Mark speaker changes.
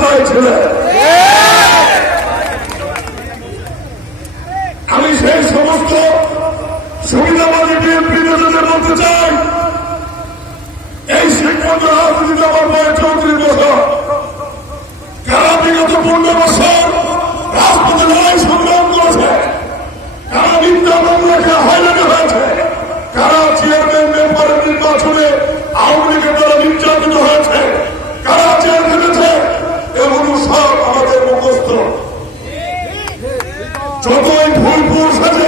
Speaker 1: কোথায় আমি সেই সমস্ত সুবিধাবাদী বিএনপি নেতাদের বলতে চাই, এই শিক্ষক রাজনীতি আমার বয়স চৌত্রিশ বছর, কারা বিগত পনেরো বছর যতই ভুল পুরুষ আছে